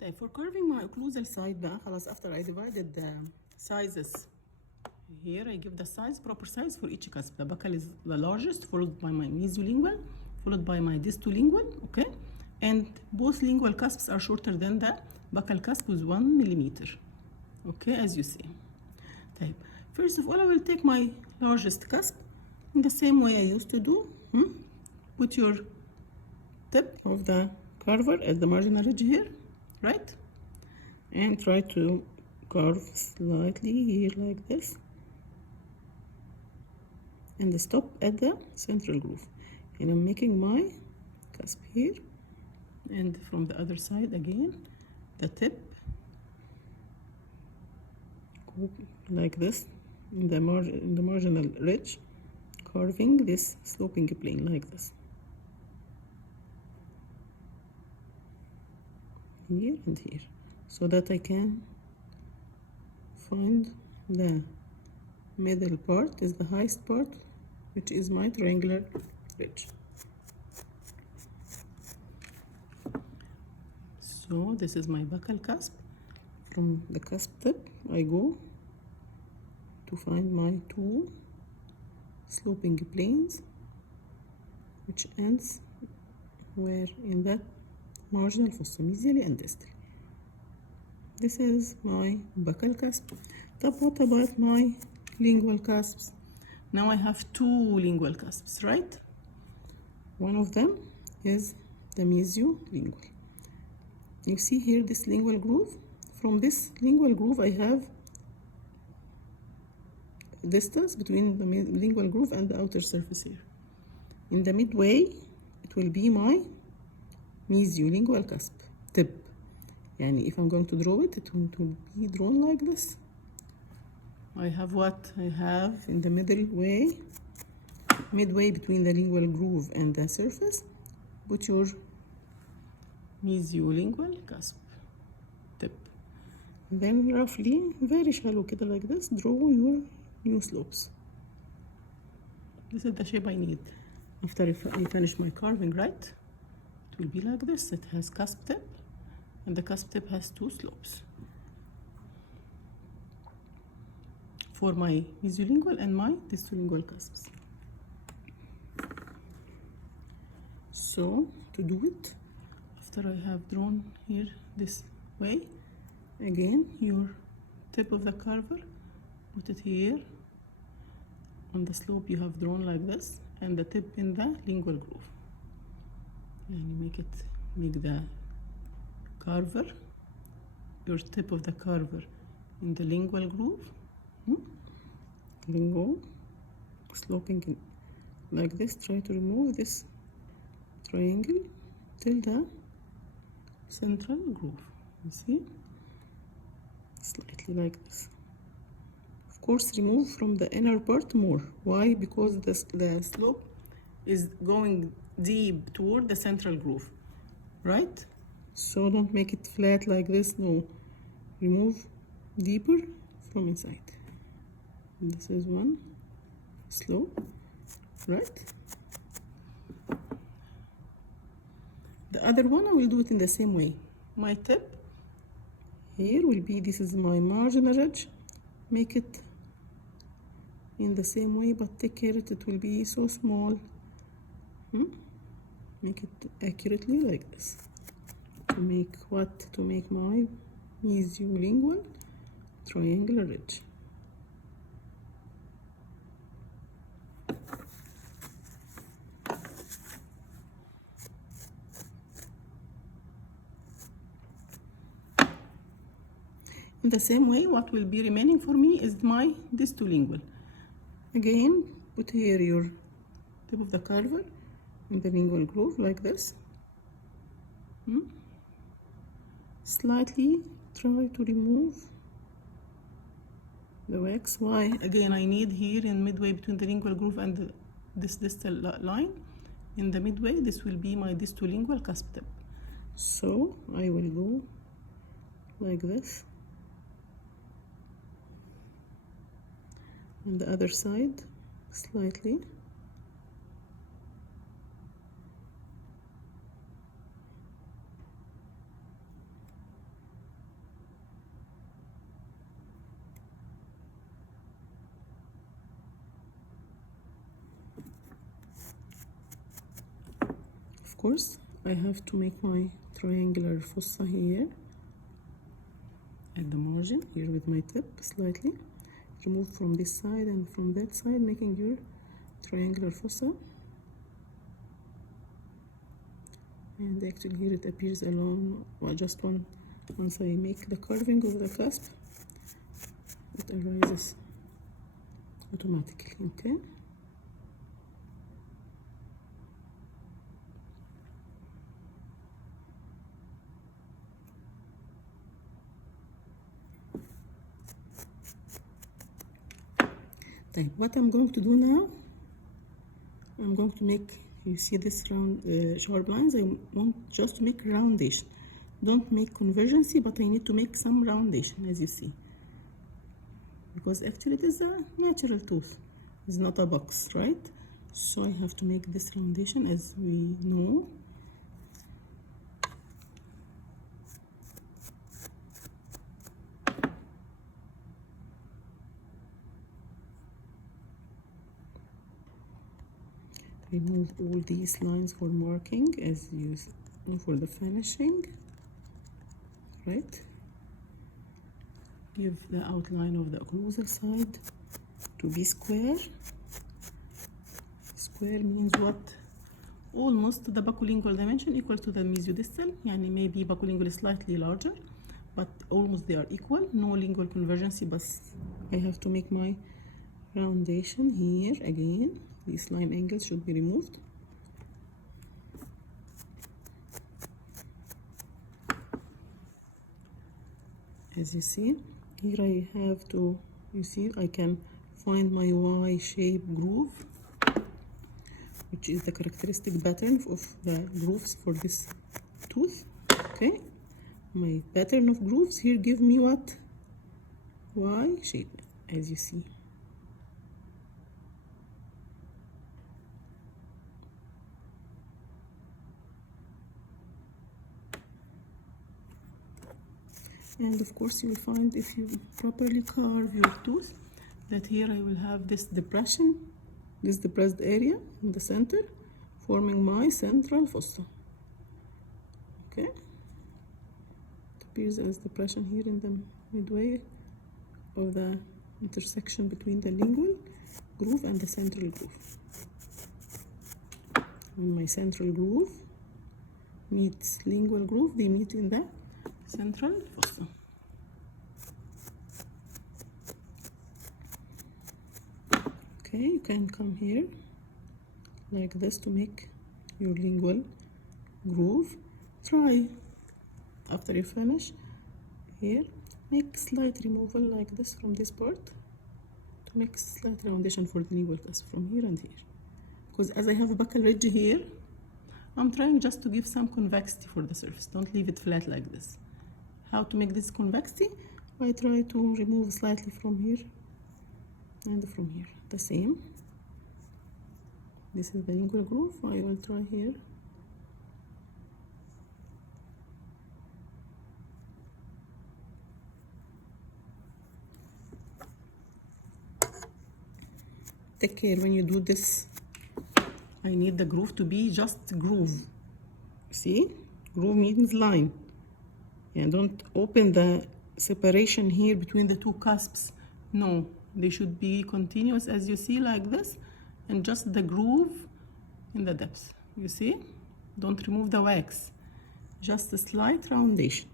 طيب for carving my occlusal side بقى خلاص after I divided the sizes here I give the size proper size for each cusp. The buccal is the largest, followed by my mesolingual, followed by my distolingual, okay? And both lingual cusps are shorter than the buccal cusp with 1 millimeter, okay, as you see. طيب first of all I will take my largest cusp in the same way I used to do. Put your tip of the carver at the marginal ridge here, right? And try to carve slightly here like this. And stop at the central groove. And I'm making my cusp here. And from the other side again, the tip go like this in the marginal ridge, carving this sloping plane like this. Here and here, so that I can find the middle part is the highest part, which is my triangular ridge. So this is my buccal cusp. From the cusp tip I go to find my two sloping planes, which ends where in that marginal fossa mesially and distally. This is my buccal cusp. But what about my lingual cusps? Now I have two lingual cusps, right? One of them is the mesiolingual. You see here this lingual groove. From this lingual groove I have distance between the lingual groove and the outer surface here. In the midway it will be my mesiolingual cusp tip. Yani if I'm going to draw it, it will be drawn like this. I have what? I have in the midway between the lingual groove and the surface, put your mesiolingual cusp tip. Then roughly, very shallow كده like this, draw your new slopes. This is the shape I need. After I finish my carving, right? It will be like this. It has cusp tip, and the cusp tip has two slopes for my mesiolingual and my distolingual cusps. So to do it, after I have drawn here this way, again your tip of the carver, put it here on the slope you have drawn like this, and the tip in the lingual groove. And you make the carver, your tip of the carver in the lingual groove, then go sloping like this. Try to remove this triangle till the central groove. You see, slightly like this. Of course, remove from the inner part more. Why? Because the slope is going deep toward the central groove, right? So don't make it flat like this. No, remove deeper from inside. This is one slope, right? The other one I will do it in the same way. My tip here will be, this is my marginal ridge. Make it in the same way, but take care it will be so small. Make it accurately like this. To make what? To make my mesiolingual triangular ridge. In the same way, what will be remaining for me is my distolingual. Again, put here your tip of the carver in the lingual groove like this. Slightly try to remove the wax. Why? Again, I need here in midway between the lingual groove and this distal line. In the midway, this will be my distolingual cusp tip. So I will go like this. On the other side, slightly. course I have to make my triangular fossa here at the margin here with my tip slightly. Remove from this side and from that side, making your triangular fossa. And actually here it appears along, well, just once I make the carving of the cusp, it arises automatically, okay? What I'm going to do now, I'm going to make, you see this round sharp lines, I want just to make roundation. Don't make convergency, but I need to make some roundation, as you see. Because actually it is a natural tooth, it's not a box, right? So I have to make this roundation, as we know. Remove all these lines for marking, as you know, for the finishing, right? Give the outline of the occlusal side to be square. Square means what? Almost the baculingual dimension equal to the mesiodistal, yani maybe baculingual is slightly larger, but almost they are equal. No lingual convergency, but I have to make my roundation here again. These line angles should be removed. As you see, here I have to, you see, I can find my Y-shaped groove, which is the characteristic pattern of the grooves for this tooth, okay? My pattern of grooves here give me what? Y shape, as you see. And of course you will find, if you properly carve your tooth, that here I will have this depression, this depressed area in the center, forming my central fossa. Okay? It appears as depression here in the midway of the intersection between the lingual groove and the central groove. When my central groove meets lingual groove, they meet in the central fossa. Okay, you can come here like this to make your lingual groove. Try, after you finish here, make slight removal like this from this part to make slight roundation for the lingual cusp from here and here. Because as I have a buccal ridge here, I'm trying just to give some convexity for the surface. Don't leave it flat like this. How to make this convexity? I try to remove slightly from here and from here. The same. This is the lingual groove. I will try here. Take care when you do this. I need the groove to be just groove. See? Groove means line. And don't open the separation here between the two cusps. No, they should be continuous, as you see, like this, and just the groove in the depth. You see? Don't remove the wax. Just a slight roundation.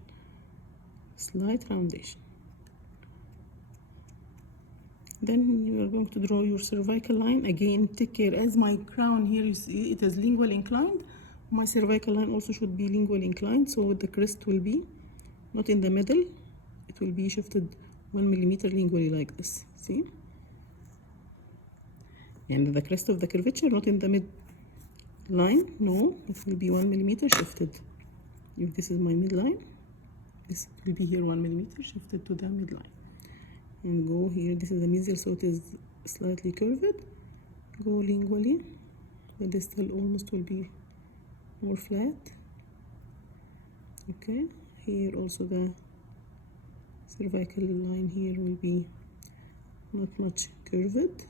Slight roundation. Then you are going to draw your cervical line. Again, take care, as my crown here, you see, it is lingual inclined. My cervical line also should be lingual inclined, so the crest will be not in the middle. It will be shifted 1 millimeter lingually like this. See? And the crest of the curvature not in the mid line. No, it will be 1 millimeter shifted. If this is my midline, this will be here 1 millimeter shifted to the midline. And go here. This is the mesial, so it is slightly curved. Go lingually. The distal almost will be more flat. Okay. Here also the cervical line here will be not much curved.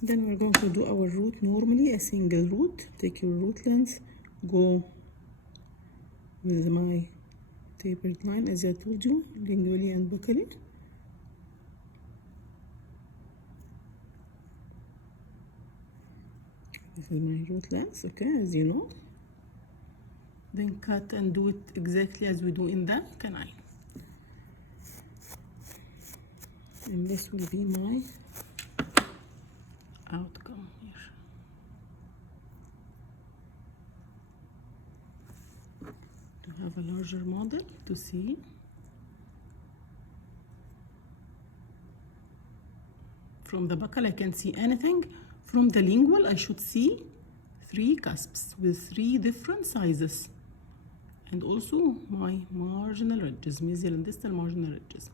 Then we're going to do our root normally, a single root. Take your root length, go with my tapered line as I told you, lingually and buccally. This is my root length, okay, as you know. Then cut and do it exactly as we do in the canine. And this will be my outcome here. To have a larger model to see. From the buccal I can't see anything. From the lingual I should see 3 cusps with 3 different sizes. And also my marginal ridges, mesial and distal marginal ridges.